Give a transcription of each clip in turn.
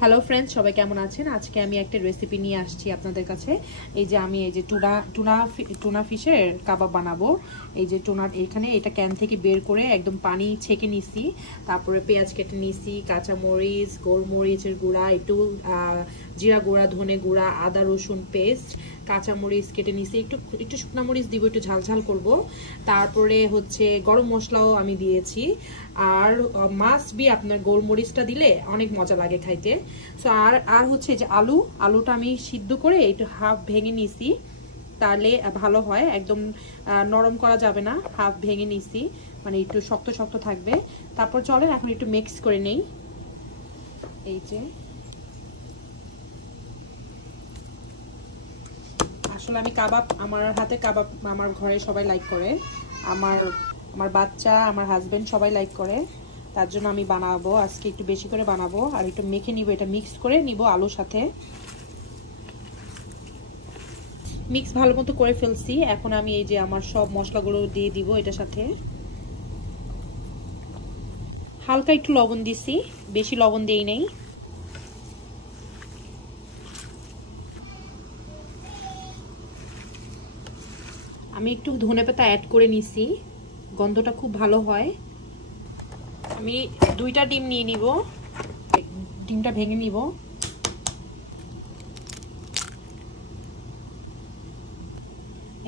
Hello friends, সবাই কেমন আছেন? আজকে আমি একটা রেসিপি নিয়ে আসছি আপনাদের কাছে। এই যে আমি টুনা ফিশের কাবাব বানাবো। এই যে এখানে এটা ক্যান থেকে বের করে একদম পানি ছেঁকে নিছি, তারপরে পেঁয়াজ কেটে নিছি, কাঁচামরিচ, গোলমরিচের গুঁড়া, একটু জিরা গুঁড়া, ধনে গুঁড়া, আদা রসুন পেস্ট, কাঁচামরিচ কেটে নিছি, একটু শুকনো মরিচ দিব, একটু ঝালঝাল করব। তারপরে হচ্ছে গরম মশলাও আমি দিয়েছি। আর মাস্ট বি আপনার গোলমরিচটা দিলে অনেক মজা লাগে খাইতে। সো আর হচ্ছে যে আলুটা আমি সিদ্ধ করে একটু হাফ ভেঙে নিছি, তাহলে ভালো হয়। একদম নরম করা যাবে না, হাফ ভেঙে নিছি, মানে একটু শক্ত শক্ত থাকবে। তারপর চলেন এখন একটু মিক্স করে নেই। এই যে আসলে আমি আমার হাতে কাবাব আমার ঘরে সবাই লাইক করে, আমার বাচ্চা, আমার হাজবেন্ড সবাই লাইক করে। তার জন্য আমি বানাবো আজকে, একটু বেশি করে বানাবো। আর একটু মেখে নিব, এটা মিক্স করে নিব আলুর সাথে। মিক্স ভালো মতো করে ফেলছি। এখন আমি এই যে আমার সব মশলাগুলো দিয়ে দিব এটার সাথে। হালকা একটু লবণ দিছি, বেশি লবণ দেই নাই। আমি একটু ধনেপাতা অ্যাড করে নিছি, গন্ধটা খুব ভালো হয়। আমি 2টা ডিম নিয়ে নিব, ডিমটা ভেঙে নিব।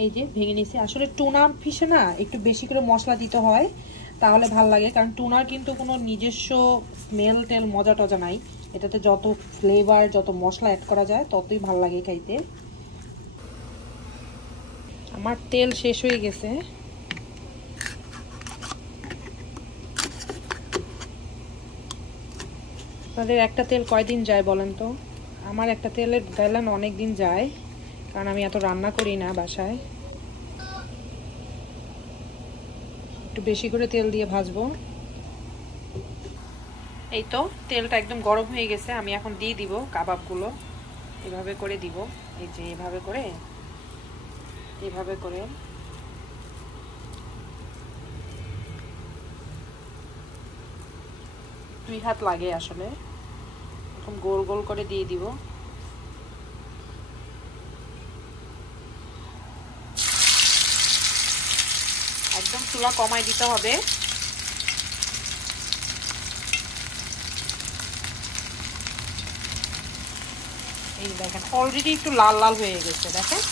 এই যে ভেঙে নিছি। আসলে টুনা ফিশে না একটু বেশি করে মশলা দিতে হয়, তাহলে ভাল লাগে। কারণ টুনার কিন্তু কোনো নিজস্ব স্মেল টেল মজা টজা নাই। এটাতে যত ফ্লেভার, যত মশলা অ্যাড করা যায় ততই ভাল লাগে খাইতে। আমার তেল শেষ হয়ে গেছে। আপনাদের একটা তেল কয়দিন যায় বলেন তো? আমার একটা তেলের গ্যালান অনেক দিন যায়, কারণ আমি এত রান্না করি না বাসায়। একটু বেশি করে তেল দিয়ে ভাজবো। এই তো তেলটা একদম গরম হয়ে গেছে। আমি এখন দিয়ে দিব কাবাবগুলো, এভাবে করে দিব। এই যে এভাবে করে 2 হাত লাগে আসলে। এরকম গোল গোল করে দিয়ে দিব। একদম চুলা কমাই দিতে হবে। এই দেখেন অলরেডি একটু লাল লাল হয়ে গেছে, দেখেন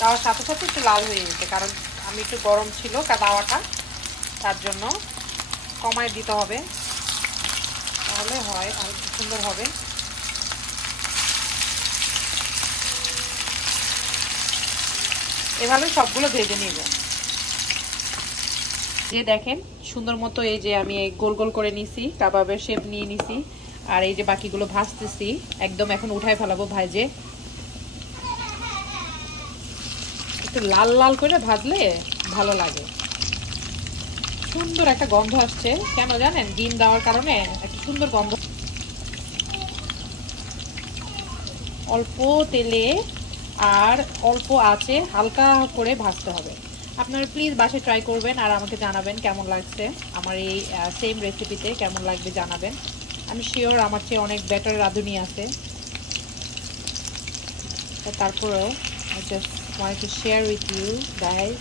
তাওয়ার সাথে সাথে একটু লাল হয়ে গেছে, কারণ আমি একটু গরম ছিল তাওয়াটা, তার জন্য কমাই দিতে হবে, তাহলে হয় আর একটু সুন্দর হবে। এভাবে সবগুলো ভেজে নিব। যে দেখেন সুন্দর মতো এই যে আমি গোল গোল করে নিছি, কাবাবের শেপ নিয়ে নিছি। আর এই যে বাকিগুলো ভাজতেছি, একদম এখন উঠায় ফেলাবো ভাজে। একটু লাল লাল করে ভাজলে ভালো লাগে। সুন্দর একটা গন্ধ আসছে, কেন জানেন? ডিম দেওয়ার কারণে একটা সুন্দর গন্ধ। অল্প তেলে আর অল্প আঁচে হালকা করে ভাজতে হবে। আপনারা প্লিজ বাসায় ট্রাই করবেন আর আমাকে জানাবেন কেমন লাগছে। আমার এই সেম রেসিপিতে কেমন লাগবে জানাবেন। আমি শিওর আমার চেয়ে অনেক বেটার রাঁধুনি আছে। তারপরেও I just wanted to share with you guys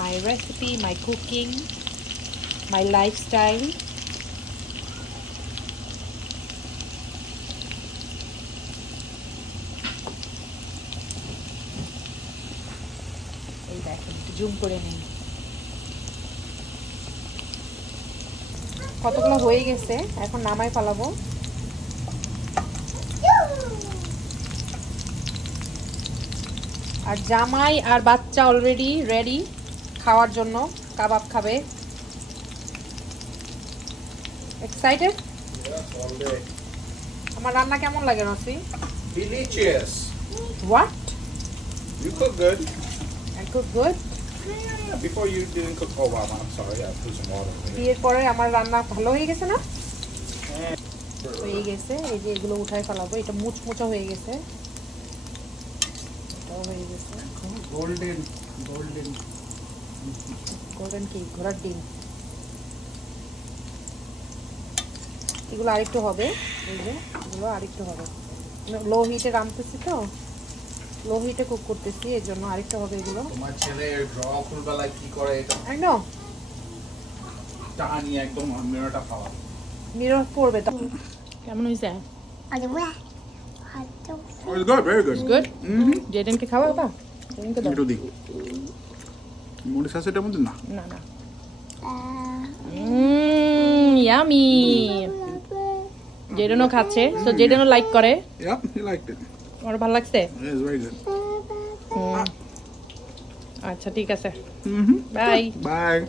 my recipe, my cooking, my lifestyle. এই দেখেন একটু জুম করে নিন, কতগুলো হয়ে গেছে। এখন নামাই ফেলাবো। আর জামাই আর বাচ্চা অলরেডি রেডি খাওয়ার জন্য, কাবাব খাবে। এক্সাইটেড? আমার রান্না কেমন লাগে নসি? Delicious. What? You cook good. I cook good? Yeah, before you didn't cook. Oh wow, I'm sorry. I put some water in বিয়ের পরে আমার রান্না ভালো হয়ে গেছে না? there. হয়ে গেছে। এই যে এগুলো উঠাই ফেলাবো। এটা মুচমুচা হয়ে গেছে, এটাও হয়ে গেছে। গোল্ডেন কি? ঘোড়ার ডিম। এগুলো আরেকটু হবে, এই যে এগুলো আরেকটু হবে, লো হিটে রান্নতেছি তো, লো হিটে কুক করতেছি, এর জন্য আরেকটু হবে এগুলো। তোমার ছেলে ড্র ফুলবেলায় কি করে এটা একদম টানি একদম মিররটা খাওয়া। মিরর পড়বে তো। কেমন হয়েছে? Oh, it's good, very good. Good. জেডেনকে খাওয়া বা জেডেনকে দাও। একটু দিই। মরিচ আছে এটার মধ্যে না? না না। ইয়ামি। জেডেনও খাচ্ছে, তো জেডেনও লাইক করে। Yep, he liked it. ওর ভালো লাগছে? It is very good. আচ্ছা ঠিক আছে, বাই। Bye.